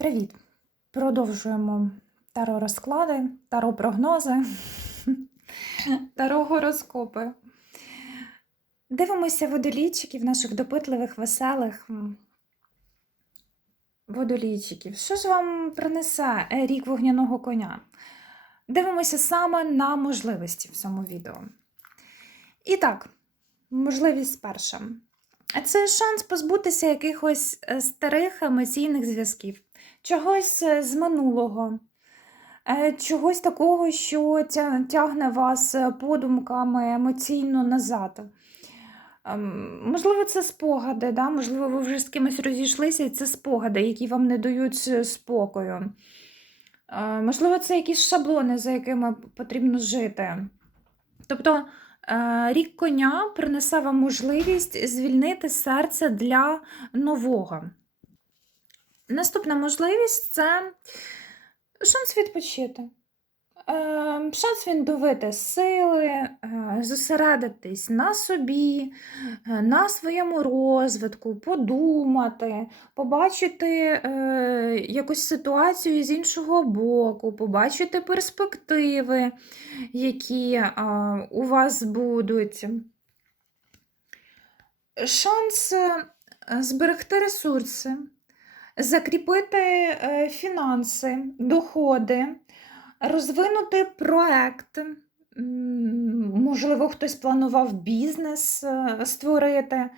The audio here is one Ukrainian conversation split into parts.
Привіт! Продовжуємо таро розклади, таро прогнози, таро гороскопи. Дивимося водолійчиків, наших допитливих, веселих водолійчиків. Що ж вам принесе рік вогняного коня? Дивимося саме на можливості в цьому відео. І так, можливість перша. Це шанс позбутися якихось е, старих емоційних зв'язків чогось е, з минулого, е, чогось такого, що тягне вас е, подумками емоційно назад. Ем, Можливо, це спогади, да? можливо, ви вже з кимось розійшлися, і це спогади, які вам не дають спокою. Можливо, це якісь шаблони, за якими потрібно жити. Тобто рік коня принесе вам можливість звільнити серце для нового. Наступна можливість це шанс відпочити. Е, Шанс відновити сили, е, зосередитись на собі, е, на своєму розвитку, подумати, побачити якусь ситуацію з іншого боку, побачити перспективи, які у вас будуть. Шанс зберегти ресурси закріпити е, фінанси, доходи, розвинути проект. Можливо, хтось планував бізнес е, створити.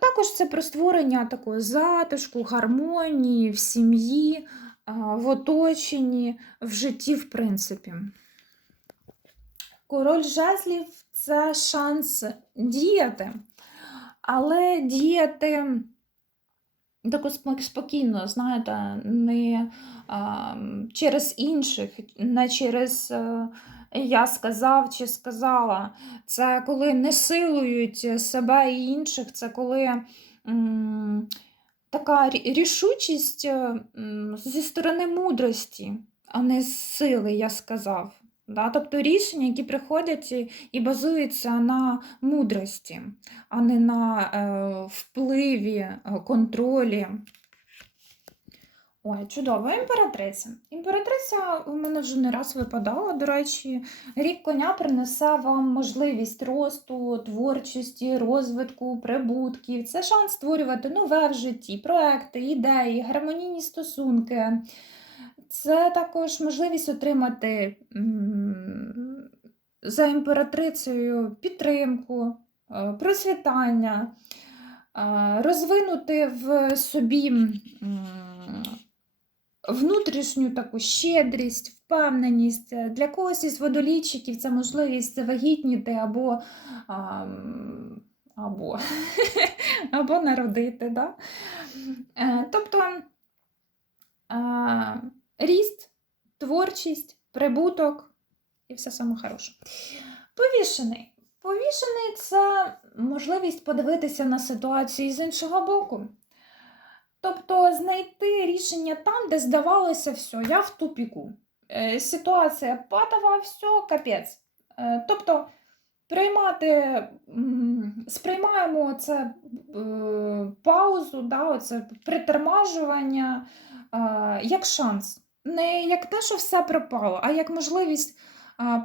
Також це про створення такого затишку, гармонії в сім'ї, в оточенні, в житті, в принципі. Король жезлів це шанс діяти, але діяти тако спокійно, знаєте, не а, через інших, не через е, я сказав чи сказала. Це коли не силують себе і інших, це коли м, така рішучість зі сторони мудрості, а не сили, я сказав. Да? Тобто рішення, які приходять і, базуються на мудрості, а не на е, впливі, е, контролі. Ой, чудово, імператриця. Імператриця у мене вже не раз випадала. До речі, рік коня принесе вам можливість росту, творчості, розвитку, прибутків. Це шанс створювати нове в житті, проекти, ідеї, гармонійні стосунки. Це також можливість отримати за імператрицею підтримку, е, процвітання, е, розвинути в собі внутрішню таку щедрість, впевненість. Для когось із водолійчиків це можливість завагітніти або, або, або народити. Да? Е, Тобто ріст, творчість, прибуток і все саме хороше. Повішений. Повішений це можливість подивитися на ситуацію з іншого боку. Тобто знайти рішення там, де здавалося все, я в тупіку. Е, Ситуація патова, все, капець. Е, Тобто приймати, сприймаємо це е, паузу, да, оце притормажування як шанс. Не як те, що все пропало, а як можливість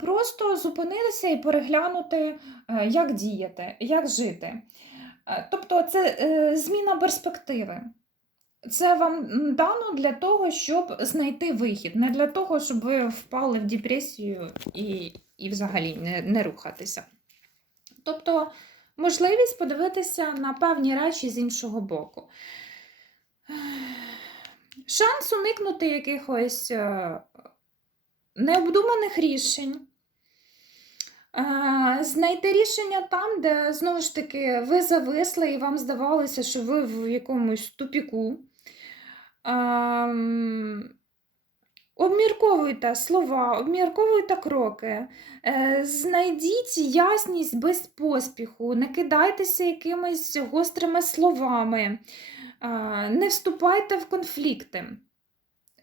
просто зупинитися і переглянути, е, як діяти, як жити. Е, Тобто це е, зміна перспективи. Це вам дано для того, щоб знайти вихід, не для того, щоб ви впали в депресію і, і взагалі не, не рухатися. Тобто можливість подивитися на певні речі з іншого боку. Шанс уникнути якихось е, необдуманих рішень. Е, Знайти рішення там, де знову ж таки ви зависли і вам здавалося, що ви в якомусь тупіку. Ем, Обмірковуйте слова, обмірковуйте кроки, Е, знайдіть ясність без поспіху, не кидайтеся якимись гострими словами, не вступайте в конфлікти.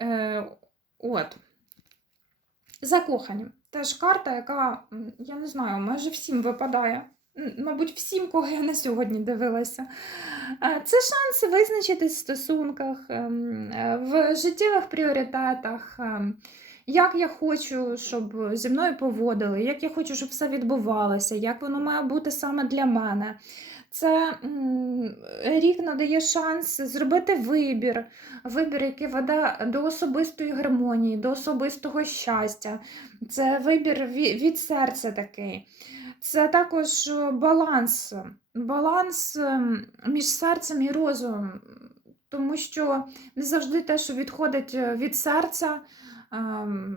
Е, От. Закохані. Теж карта, яка, я не знаю, майже всім випадає. мабуть, всім, кого я на сьогодні дивилася. Е, Це шанс визначитись в стосунках, ем, е, в життєвих пріоритетах. ем, Як я хочу, щоб зі мною поводили, як я хочу, щоб все відбувалося, як воно має бути саме для мене. Це рік надає шанс зробити вибір, вибір, який веде до особистої гармонії, до особистого щастя. Це вибір від, серця такий. Це також баланс, баланс ем, між серцем і розумом, тому що не завжди те, що відходить е, від серця, ем,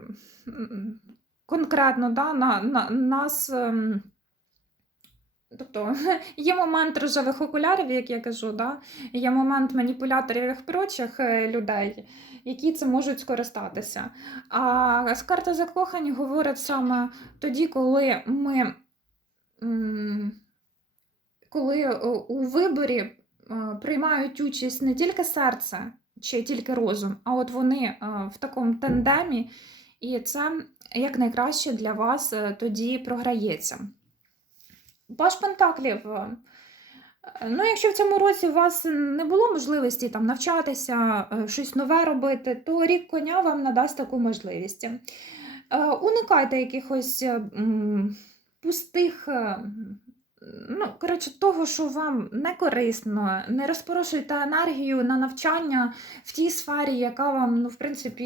конкретно да, на, на, нас. Тобто є момент рожевих окулярів, як я кажу, да? є момент маніпуляторів і прочих е, людей, які це можуть скористатися. А з карти закохані говорять саме тоді, коли ми коли е, у виборі е, приймають участь не тільки серце чи тільки розум, а от вони в такому тандемі, і це якнайкраще для вас тоді програється. Паш Пентаклів. е, Ну, якщо в цьому році у вас не було можливості там навчатися, е, щось нове робити, то рік коня вам надасть таку можливість. Е, Уникайте якихось е, пустих, е, ну, коротше, того, що вам не корисно, не розпорошуйте енергію на навчання в тій сфері, яка вам, ну, в принципі,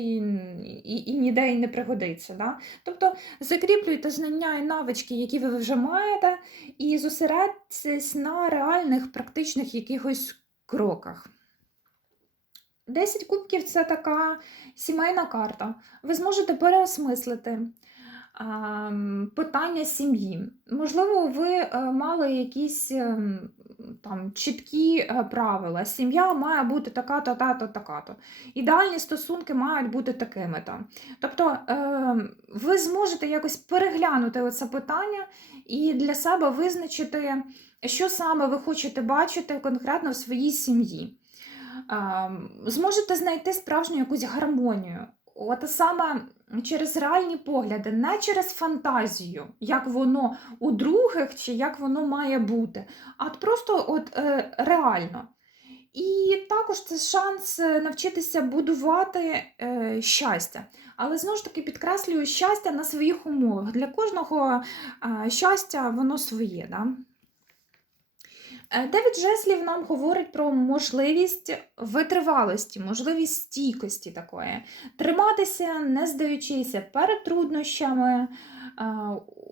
і, і ніде і не пригодиться. Да? Тобто закріплюйте знання і навички, які ви вже маєте, і зосередьтесь на реальних практичних якихось кроках. 10 кубків це така сімейна карта. Ви зможете переосмислити питання сім'ї. Можливо, ви е, мали якісь ем, там чіткі е, правила. Сім'я має бути така-то, та-то, така-то. Ідеальні стосунки мають бути такими-то. Тобто е, ви зможете якось переглянути оце питання і для себе визначити, що саме ви хочете бачити конкретно в своїй сім'ї. Ем, Зможете знайти справжню якусь гармонію. От саме через реальні погляди, не через фантазію, як воно у других чи як воно має бути, а просто от, е, реально. І також це шанс е, навчитися будувати е, щастя. Але знову ж таки підкреслюю щастя на своїх умовах. Для кожного е, щастя воно своє. Да? Е, Девід Жеслів нам говорить про можливість витривалості, можливість стійкості такої, триматися, не здаючися перед труднощами. Е,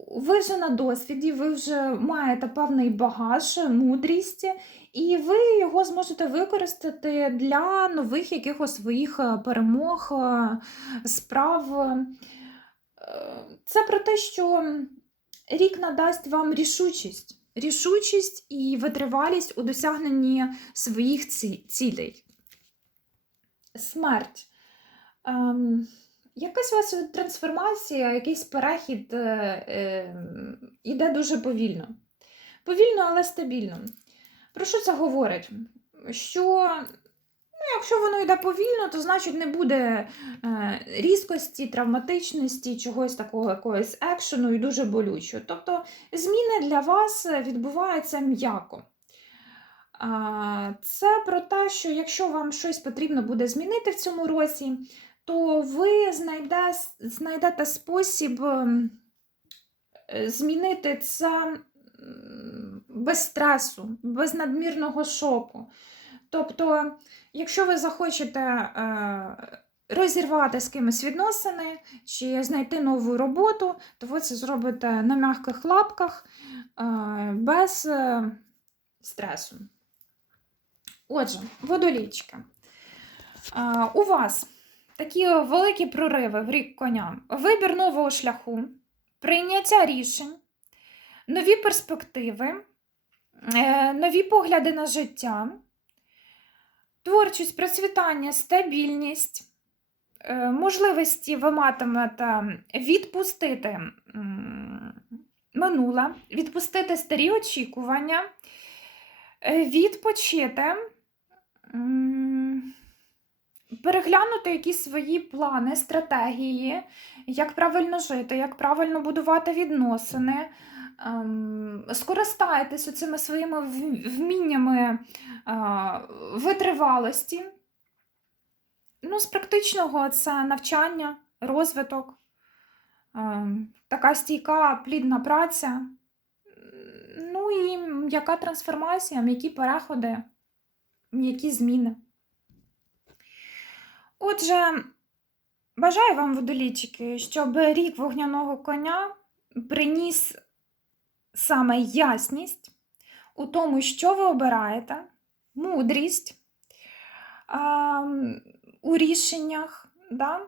Ви вже на досвіді, ви вже маєте певний багаж, мудрість, і ви його зможете використати для нових якихось своїх е, перемог, справ. Це про те, що рік надасть вам рішучість рішучість і витривалість у досягненні своїх цілей. Смерть. Ем, якась у вас трансформація, якийсь перехід е, е, іде дуже повільно. Повільно, але стабільно. Про що це говорить? Що ну, якщо воно йде повільно, то значить не буде е, різкості, травматичності, чогось такого якогось екшену і дуже болючого. Тобто зміни для вас відбуваються м'яко. Це про те, що якщо вам щось потрібно буде змінити в цьому році, то ви знайде, знайдете спосіб ем, змінити це без стресу, без надмірного шоку. Тобто, якщо ви захочете е, розірвати з кимось відносини чи знайти нову роботу, то ви це зробите на м'яких лапках е, без е, стресу. Отже, водолічка. Е, у вас такі великі прориви в рік коня, вибір нового шляху, прийняття рішень, нові перспективи, нові погляди на життя, творчість, процвітання, стабільність. Е, Можливості ви матимете відпустити минуле, відпустити старі очікування, е, відпочити, переглянути якісь свої плани, стратегії, як правильно жити, як правильно будувати відносини, скористайтеся цими своїми вміннями е, витривалості. Ну, з практичного це навчання, розвиток, ем, така стійка, плідна праця. Ну і м'яка трансформація, м'які переходи, м'які зміни. Отже, бажаю вам, водолічики, щоб рік вогняного коня приніс саме ясність у тому, що ви обираєте, мудрість а, у рішеннях, да?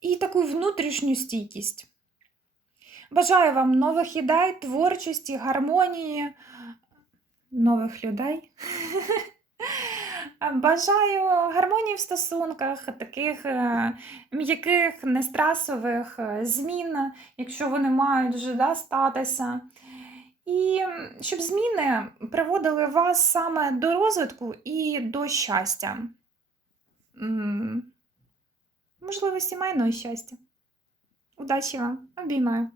і таку внутрішню стійкість. Бажаю вам нових ідей, творчості, гармонії, нових людей. Бажаю гармонії в стосунках, таких е, м'яких, нестресових е, змін, якщо вони мають вже да, статися. І щоб зміни приводили вас саме до розвитку і до щастя. Можливо, сімейного щастя. Удачі вам! Обіймаю!